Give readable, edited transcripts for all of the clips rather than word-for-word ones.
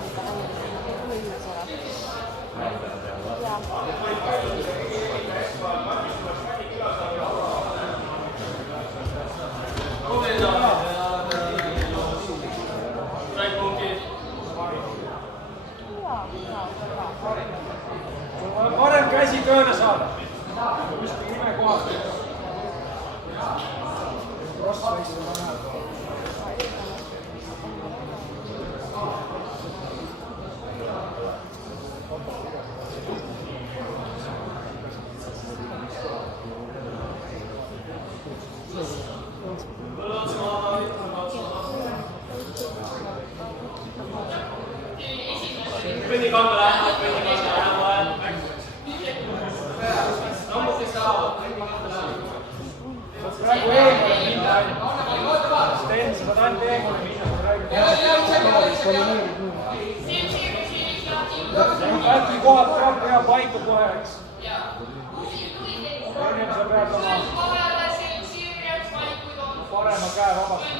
Mitä hän tuli yhdessä. Parem käsi köönä saada. Pystyy nimen kohdasta. Crossface on näin. Praegu eemale minna ainult. Sten, sa saad ainult eemale minna, kui räägid. Äkki kohad peab pea paiku kohe, eks? Ennem sa pead oma parema käe vabastama.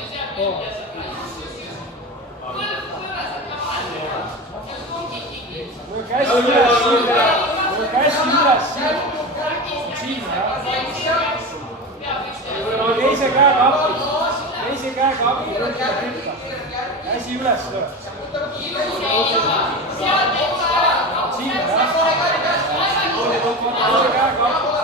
Või käsi üles siin. Või käsi üles siin. Siin, jah. Teise käega appi. Teise käega appi. Käsi üles. Siin, jah. Teise käega appi.